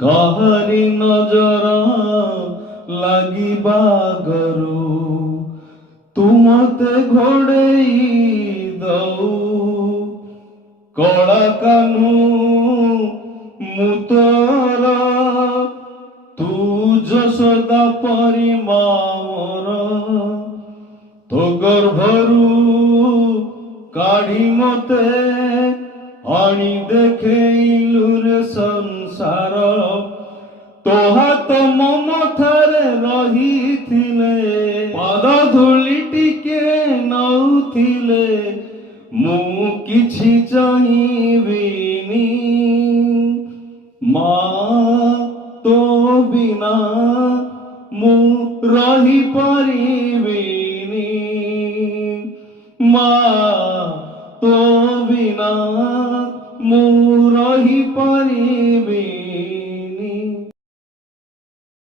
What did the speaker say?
କାହାରି ନଜର ଲାଗିବା ଆଗରୁ ତୁ ମତେ ଘୋଡ଼େଇ ଦଉ। କଳା କାହ୍ନୁ ମୁଁ ତୋର, ତୁ ଯଶୋଦା ପରି ମା ମୋର। ତୋ ଗର୍ଭରୁ କାଢି ମତେ ଆଣି ଦେଖେଇଲୁ ରେ ସଂସାର। ତୋ ହାତ ମୋ ମଥାରେ ରହିଥିଲେ, ପାଦ ଧୂଳି ଟିକେ ନଉଥିଲେ, ମୁଁ କିଛି ଚାହିଁବିନି। ମା ତୋ ବିନା ମୁଁ ରହିପାରିବି